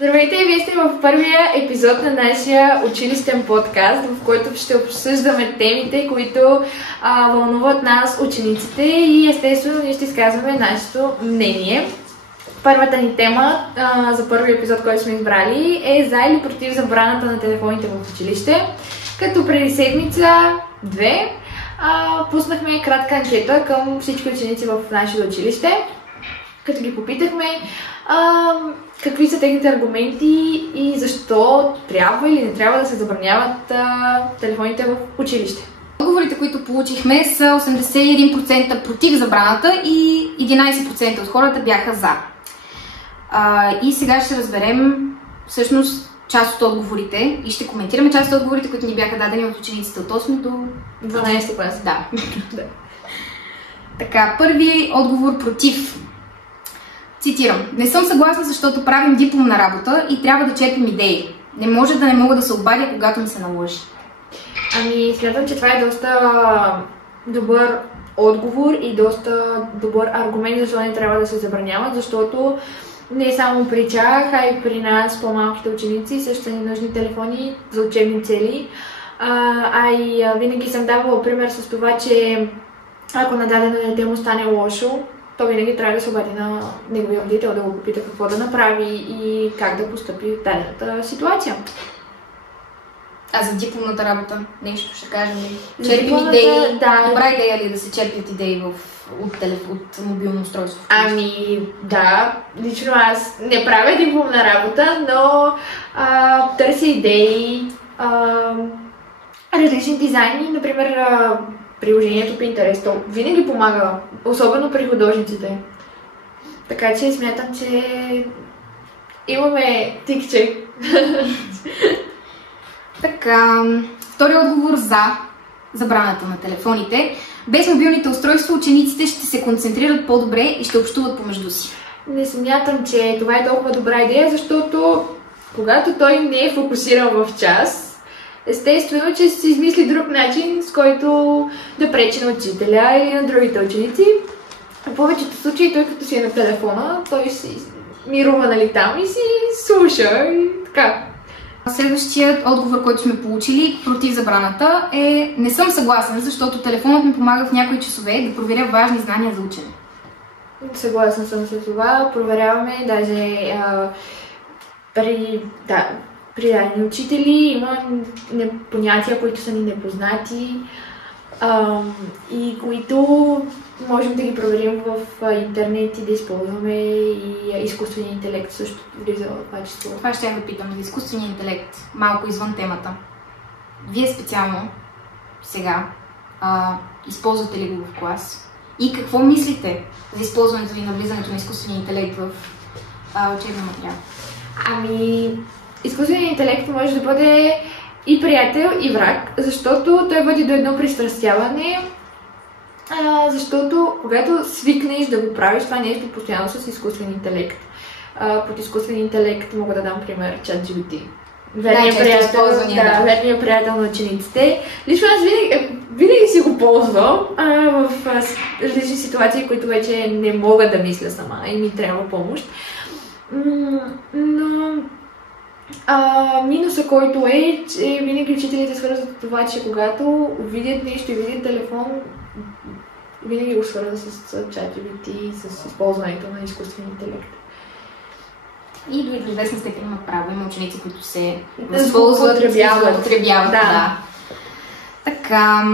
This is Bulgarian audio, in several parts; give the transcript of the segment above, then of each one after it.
Здравейте, вие сте в първия епизод на нашия училищен подкаст, в който ще обсъждаме темите, които вълнуват нас, учениците, и естествено ние ще изказваме нашето мнение. Първата ни тема за първия епизод, който сме избрали, е за или против забраната на телефоните в училище. Като преди седмица-две пуснахме кратка анкета към всички ученици в нашето училище, като ги попитахме какви са техните аргументи и защо трябва или не трябва да се забраняват телефоните в училище. Отговорите, които получихме, са 81% против забраната и 11% от хората бяха за. И сега ще разберем всъщност част от отговорите и ще коментираме част от отговорите, които ни бяха дадени от учениците от 8 до 12 клас. Да. Така, първи отговор против. Цитирам: не съм съгласна, защото правим дипломна работа и трябва да черпим идеи. Не може да не мога да се обадя, когато ми се наложи. Ами, смятам, че това е доста добър отговор и доста добър аргумент, защо не трябва да се забраняват, защото не само при тях, а и при нас, по-малките ученици, също са ни нужни телефони за учебни цели. И винаги съм давала пример с това, че ако на дадено дете му стане лошо, то винаги трябва да се обади на неговия родител, да го попита какво да направи и как да постъпи в дадената ситуация. А за дипломната работа нещо ще кажем ли? Черпим идеи? Да. Добра идея ли да се черпят идеи от мобилно устройство? Ами да, лично аз не правя дипломна работа, но търся идеи, различни дизайни, например приложението Pinterest, то винаги помага, особено при художниците. Така че смятам, че имаме тикче. Така, втори отговор за забраната на телефоните. Без мобилните устройства учениците ще се концентрират по-добре и ще общуват помежду си. Не смятам, че това е толкова добра идея, защото когато той не е фокусиран в час, естествено, че се измисли друг начин, с който да пречи на учителя или на другите ученици. В повечето случаи, той като си е на телефона, той си мирува, нали, там и си слуша и така. Следващият отговор, който сме получили против забраната, е: не съм съгласен, защото телефонът ми помага в някои часове да проверя важни знания за учене. Съгласна съм с това. Проверяваме даже при дадени учители има понятия, които са ни непознати и които можем да ги проверим в интернет и да използваме, и изкуствения интелект също влиза в това число. Това ще да питам за изкуствения интелект, малко извън темата. Вие специално сега използвате ли го в клас? И какво мислите за използването и навлизането на изкуствения интелект в учебния материал? Ами, изкуственият интелект може да бъде и приятел, и враг, защото той води до едно пристрастяване, защото когато свикнеш да го правиш това нещо постоянно с изкуствен интелект. Под изкуствен интелект мога да дам пример ChatGPT. Верният приятел на учениците. Лично аз винаги си го ползвам в различни ситуации, в които вече не мога да мисля сама и ми трябва помощ. Но минуса, който е, че винаги учителите свързват това, че когато видят нещо и видят телефон, винаги го свързват с ChatGPT и с използването на изкуствен интелект. И до известна степен има право. Има ученици, които се възползват, употребяват. Да. Така.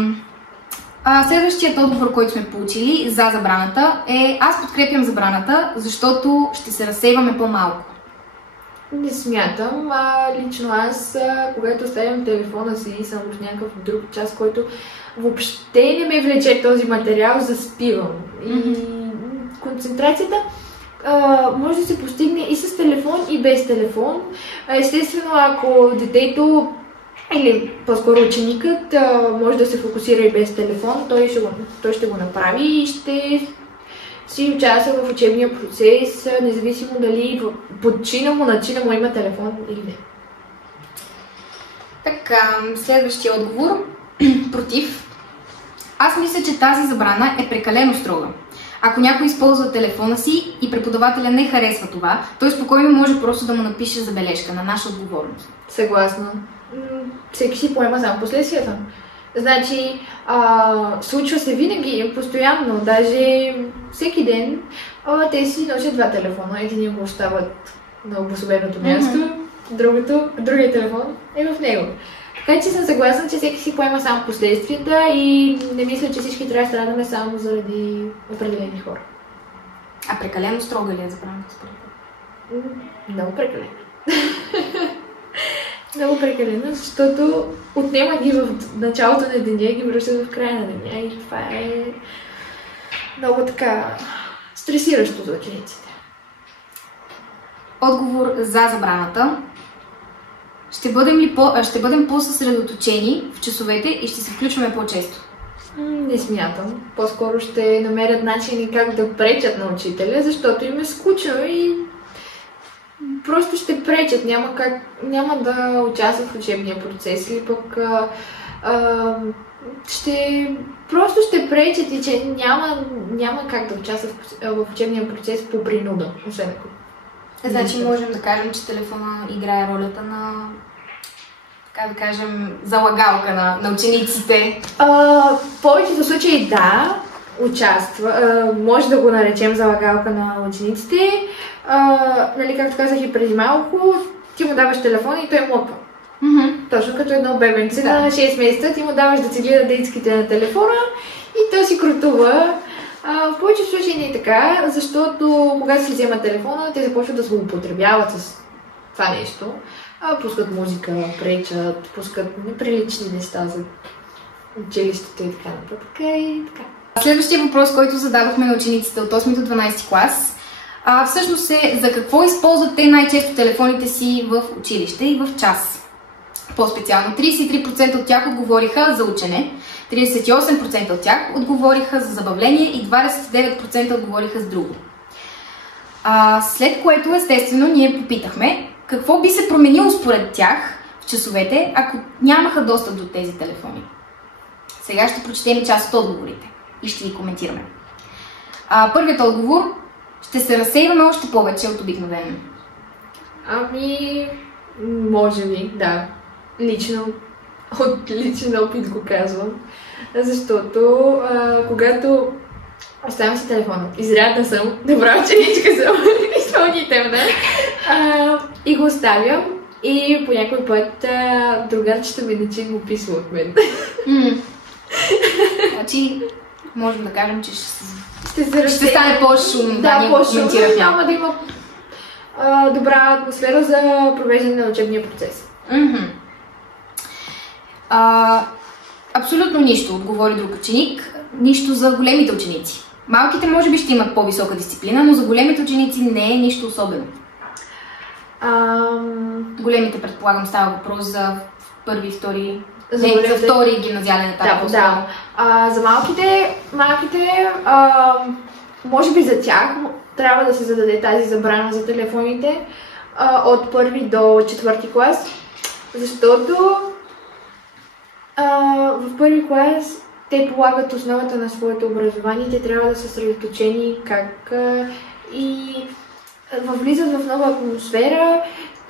Следващият отговор, който сме получили за забраната, е: аз подкрепям забраната, защото ще се разсейваме по-малко. Не смятам. Лично аз, когато оставям телефона си и съм в някакъв друг час, който въобще не ме влече този материал, заспивам. И концентрацията може да се постигне и с телефон, и без телефон. Естествено, ако детето или по-скоро ученикът може да се фокусира и без телефон, той ще го направи и ще си участва в учебния процес, независимо дали подчина му, начина му има телефон или не. Така, следващия отговор против. Аз мисля, че тази забрана е прекалено строга. Ако някой използва телефона си и преподавателя не харесва това, той спокойно може просто да му напише забележка на наша отговорност. Съгласна. Всеки си поема сам последствията. Значи, случва се винаги, постоянно, даже всеки ден, те си носят два телефона. Един го остават на обособеното място, другия телефон е в него. Така че съм съгласна, че всеки си поема само последствията и не мисля, че всички трябва да страдаме само заради определени хора. А прекалено строга ли е забраната според теб? Много прекалено. Много прекалено, защото отнема ги в началото на деня и ги връщат в края на деня и това е много така стресиращо за учениците. Отговор за забраната. Ще бъдем по-съсредоточени в часовете и ще се включваме по-често? Не смятам. По-скоро ще намерят начини как да пречат на учителя, защото им е скучно и просто ще пречат. Няма да участват в учебния процес или пък просто ще пречат и че няма как да участват в учебния процес по принуда, освен ако. Значи можем да кажем, че телефона играе ролята на, така да кажем, залагалка на учениците. В повечето случаи да, участва. Може да го наречем залагалка на учениците. Нали, както казах и преди малко, ти му даваш телефона и той млъква. Точно като едно бебенце на 6 месеца, ти му даваш да си гледа детските на телефона и той си крутува. В повечето случаи не е така, защото когато си взема телефона, те започват да злоупотребяват с това нещо. Пускат музика, пречат, пускат неприлични неща за училището и така нататък. И така. Следващия въпрос, който зададохме на учениците от 8 до 12 клас, всъщност е за какво използват те най-често телефоните си в училище и в час. По-специално 33% от тях отговориха за учене, 38% от тях отговориха за забавление и 29% отговориха с друго. След което, естествено, ние попитахме какво би се променило според тях в часовете, ако нямаха достъп до тези телефони. Сега ще прочетем част от отговорите и ще ги коментираме. Първият отговор: ще се разсейваме още повече от обикновено. Може би, да. От личен опит го казвам. Защото когато оставям си телефона, изрядна съм, добра ученичка съм, изпълнителна, и го оставям и по някой път другарчета ми начин го писва от мен. Значи, можем да кажем, че ще стане по-шумно. Да, по-шумно, няма да има добра атмосфера за провеждане на учебния процес. Абсолютно нищо, отговори друг ученик. Нищо за големите ученици. Малките може би ще имат по-висока дисциплина, но за големите ученици не е нищо особено. Големите, предполагам, става въпрос за първи, втори... за втори гимназиален етап. Да. За малките, може би за тях трябва да се зададе тази забрана за телефоните от първи до четвърти клас, защото в първи клас те полагат основата на своето образование, те трябва да са съсредоточени и влизат в нова атмосфера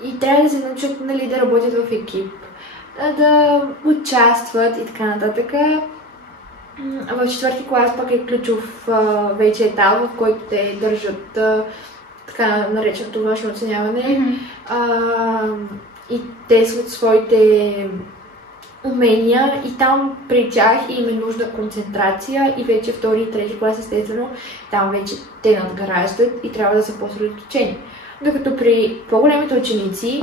и трябва да се научат, нали, да работят в екип, да участват и така нататък. В четвърти клас пък е ключов вече етап, в който те държат така нареченото външно оценяване и тестват своите умения и там при тях им е нужда концентрация и вече втори и трети клас, естествено, там вече те надграждат и трябва да са по-съсредоточени. Докато при по-големите ученици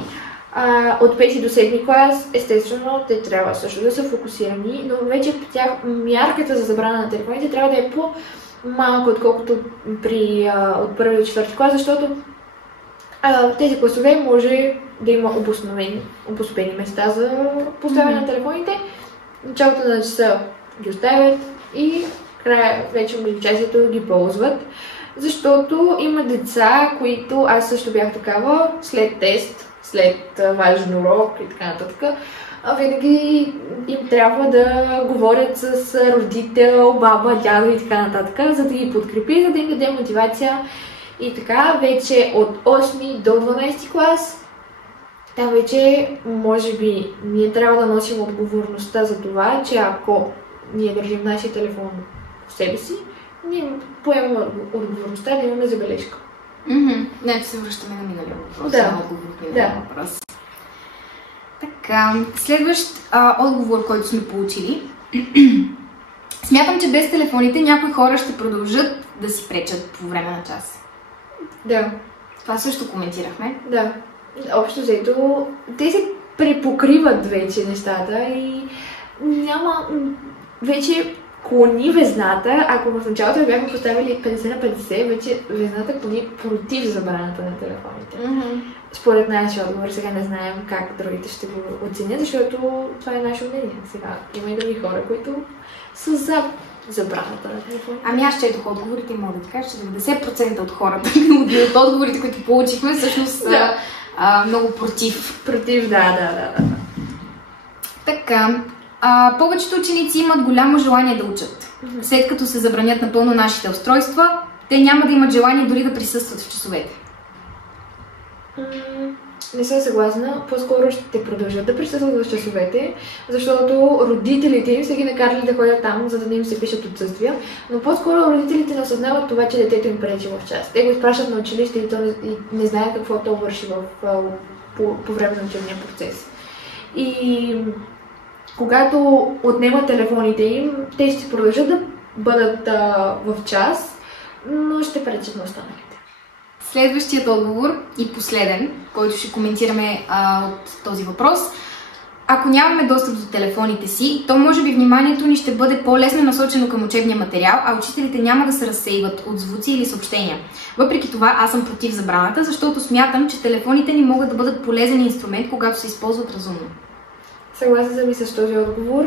от 5 до 7 клас, естествено, те трябва също да са фокусирани, но вече при тях мярката за забрана на телефоните трябва да е по-малко, отколкото от първи до четвърти клас, защото тези класове може да има обособени места за поставяне на телефоните. Началото на часа ги оставят и края вече между часето ги ползват. Защото има деца, които, аз също бях такава, след тест след важен урок и така нататък, винаги им трябва да говорят с родител, баба, дядо и така нататък, за да ги подкрепи, за да им даде мотивация. И така, вече от 8 до 12 клас, там вече, може би, ние трябва да носим отговорността за това, че ако ние държим нашия телефон в себе си, ние поемаме отговорността да имаме забележка. Значи се връщаме на миналия въпрос. Да. Въпрос. Така, следващ отговор, който сме получили. Смятам, че без телефоните някои хора ще продължат да си пречат по време на час. Да. Това също коментирахме. Да. Общо взето, те се препокриват вече нещата и няма вече клони везната. Ако в началото бяхме поставили 50 на 50, вече везната клони против забраната на телефоните. Според нашия отговор, сега не знаем как другите ще го оценят, защото това е наше мнение. Сега има и други хора, които са за забраната на телефоните. Ами аз четох отговорите и мога да ти кажа, че 90% от хората от отговорите, които получихме, всъщност са много против. Против, да. Така, повечето ученици имат голямо желание да учат. След като се забранят напълно нашите устройства, те няма да имат желание дори да присъстват в часовете. Не съм съгласна. По-скоро ще продължат да присъстват в часовете, защото родителите им са ги накарали да ходят там, за да не им се пишат отсъствия. Но по-скоро родителите не осъзнават това, че детето им пречи в час. Те го изпращат на училище и не знаят какво то върши по време на учебния процес. И когато отнемат телефоните им, те ще продължат да бъдат в час, но ще пречат на останалите. Следващият отговор и последен, който ще коментираме от този въпрос. Ако нямаме достъп до телефоните си, то може би вниманието ни ще бъде по-лесно насочено към учебния материал, а учителите няма да се разсейват от звуци или съобщения. Въпреки това, аз съм против забраната, защото смятам, че телефоните ни могат да бъдат полезен инструмент, когато се използват разумно. Съгласен съм и с този отговор,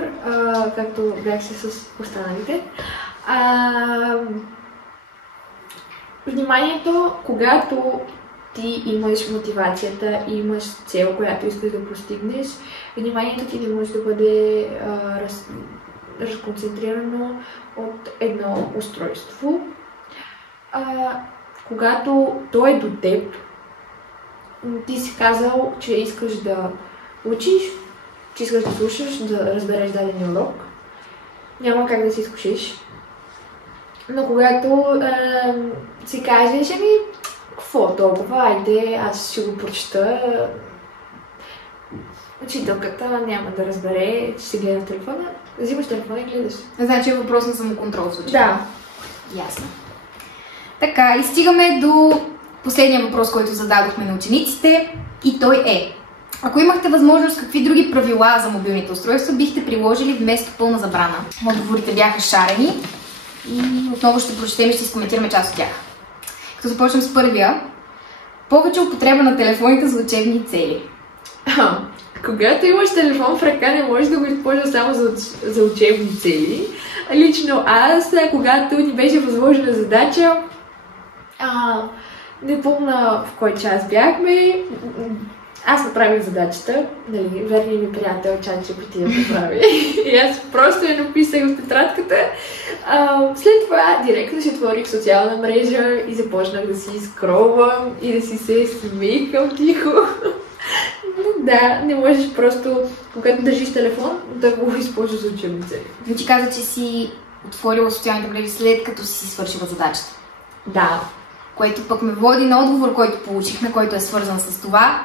както бях се с останалите. Вниманието, когато ти имаш мотивацията и имаш цел, която искаш да постигнеш, вниманието ти не може да бъде разконцентрирано от едно устройство. Когато то е до теб, ти си казал, че искаш да учиш, че искаш да слушаш, да разбереш даден урок, няма как да се изкушиш. Но когато си кажеш, какво толкова, айде, аз ще го прочета, учителката няма да разбере, че ще гледа в телефона, взимаш телефона и гледаш. Значи е въпрос на самоконтрол в случая. Да. Ясно. Така, и стигаме до последния въпрос, който зададохме на учениците, и той е: ако имахте възможност, какви други правила за мобилните устройства бихте приложили вместо пълна забрана? Отговорите бяха шарени и отново ще прочетем и ще изкоментираме част от тях. Като започнем с първия: повече употреба на телефоните за учебни цели. Когато имаш телефон в ръка, не можеш да го използваш само за учебни цели. Лично аз, когато ни беше възложена задача, не помня в кой час бяхме, аз направих задачата, нали, верният ми приятел ChatGPT я направи. И аз просто я написах в тетрадката. След това директно си отворих социална мрежа и започнах да си скролвам и да си се смейкам тихо. Да, не можеш просто, когато държиш телефон, да го използваш за учебни цели. Но ти каза, че си отворила социалните мрежи след като си свършила задачата. Да. Което пък ме води на отговор, който получихме, който е свързан с това.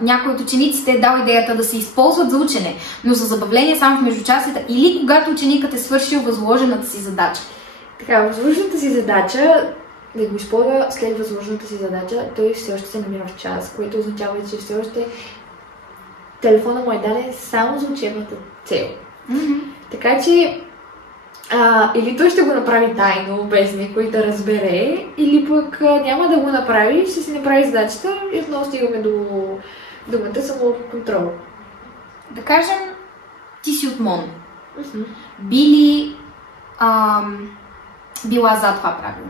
Някой от учениците е дал идеята да се използват за учене, но за забавление само в междучасията или когато ученикът е свършил възложената си задача. Така, възложената си задача, да го използва след възложената си задача, той все още се намира в час, което означава, че все още телефона му е даден само за учебната цел. Така че или той ще го направи тайно, без никой да разбере, или пък няма да го направи, ще си направи задачата и отново стигаме до думата самоконтрол. Да кажем, ти си от МОН. Би ли била за това правило?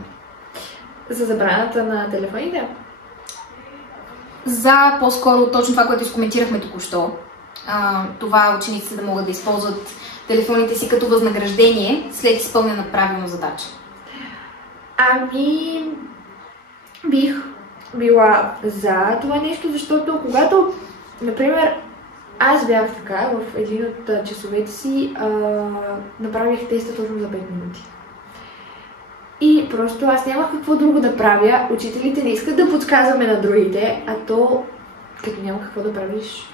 За забраната на телефоните? за по-скоро точно това, което изкоментирахме току-що. Това учениците да могат да използват телефоните си като възнаграждение след изпълнена правилно задача. Ами, бих била за това нещо, защото когато, например, аз бях така, в един от часовете си направих теста точно за 5 минути. И просто аз нямах какво друго да правя. Учителите не искат да подсказваме на другите, а то, като няма какво да правиш,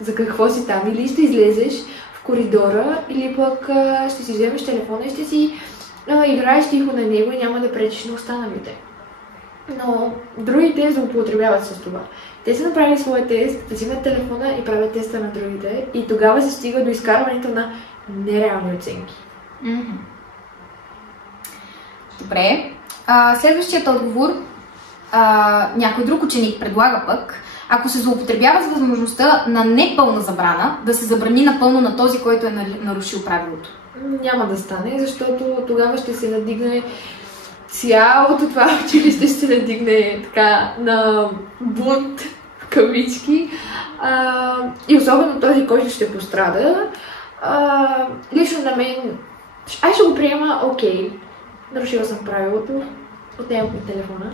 за какво си там, или ще излезеш в коридора, или пък ще си вземеш телефона и ще си играеш тихо на него и няма да пречиш на останалите. Но другите злоупотребяват с това. Те са направили своя тест, взимат телефона и правят теста на другите и тогава се стига до изкарването на нереални оценки. Добре. Следващият отговор някой друг ученик предлага пък, ако се злоупотребява с възможността на непълна забрана, да се забрани напълно на този, който е нарушил правилото. Няма да стане, защото тогава ще се надигне цялото това училище, ще се надигне така на бунт в кавички. И особено този, който ще пострада. Лично на мен, аз ще го приема, окей, нарушила съм правилото, отнемам ми телефона.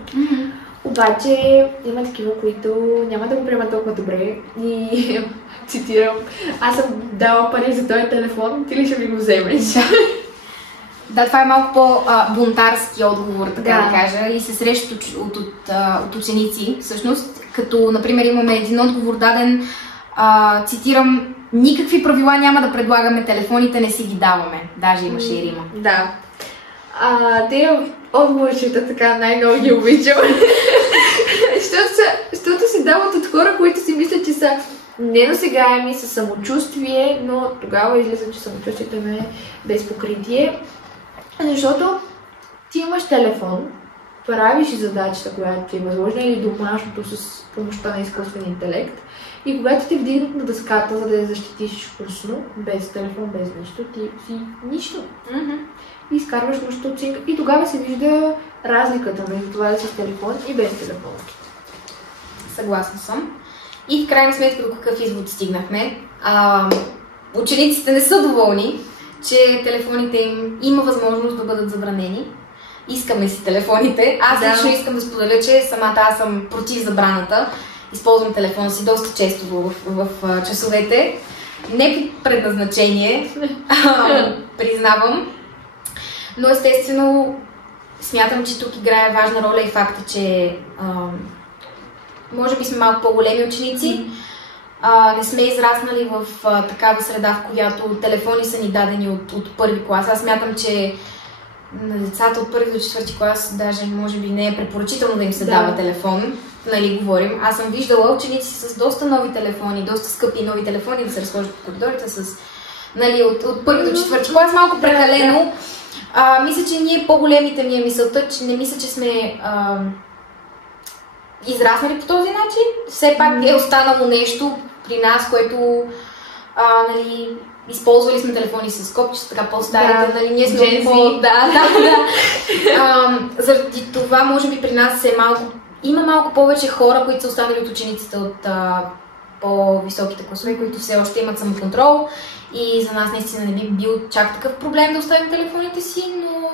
Обаче има такива, които няма да го приемат толкова добре и цитирам, аз съм дала пари за този телефон, ти ли ще ми го вземеш? Да, това е малко по-бунтарски отговор, така да кажа, и се срещат от ученици, всъщност, като, например, имаме един отговор даден, цитирам, никакви правила няма да предлагаме, телефоните не си ги даваме. Даже имаше и рима. Да. Те отговорите така най-много ги обичам. Защото се дават от хора, които си мислят, че са неносегаеми, със самочувствие, но тогава излиза, че самочувствието не е без покритие. Защото ти имаш телефон, правиш задачата, която ти е възложена, или домашното с помощта на изкуствен интелект, и когато те вдигнат на дъската, за да я защитиш вкусно, без телефон, без нищо, ти си нищо. И изкарваш нощта оценка. И тогава се вижда разликата между това да си с телефон и без телефон. Съгласна съм. И в крайна сметка до какъв извод стигнахме? Учениците не са доволни, че телефоните им има възможност да бъдат забранени. Искаме си телефоните. Аз лично искам да споделя, че самата аз съм против забраната. Използвам телефона си доста често в часовете. Не по предназначение, признавам. Но естествено смятам, че тук играе важна роля и факта, че може би сме малко по-големи ученици. Не сме израснали в такава среда, в която телефони са ни дадени от първи клас. Аз смятам, че на децата от първи до четвърти клас даже може би не е препоръчително да им се дава телефон. Нали, говорим. Аз съм виждала ученици с доста нови телефони, доста скъпи нови телефони да се разхождат по коридорите с, нали, от първи до четвърти клас. Малко прекалено. Мисля, че ние по-големите ми е мисълта, че не мисля, че сме израснали по този начин. Все пак е останало нещо при нас, което нали, използвали сме телефони с копчета, така по-старите, нали, ние сме заради това, може би при нас има малко повече хора, които са останали от учениците от по-високите класове, които все още имат самоконтрол и за нас наистина не би бил чак такъв проблем да оставим телефоните си, но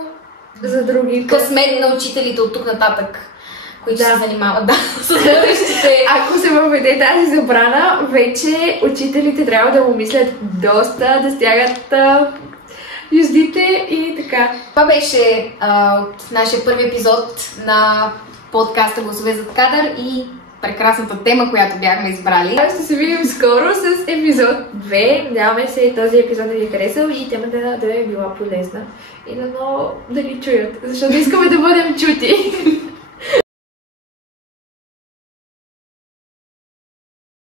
за другите късмет на учителите от тук нататък, които се занимават с бъдещите. Ако се въведе тази забрана, вече учителите трябва да му мислят доста, да стягат юздите и така. Това беше от нашия първи епизод на подкаста Гласове зад кадър и прекрасната тема, която бяхме избрали. Ще се видим скоро с епизод 2. Надяваме се този епизод да ви е харесал и темата да е била полезна и да ни чуят, защото искаме да бъдем чути.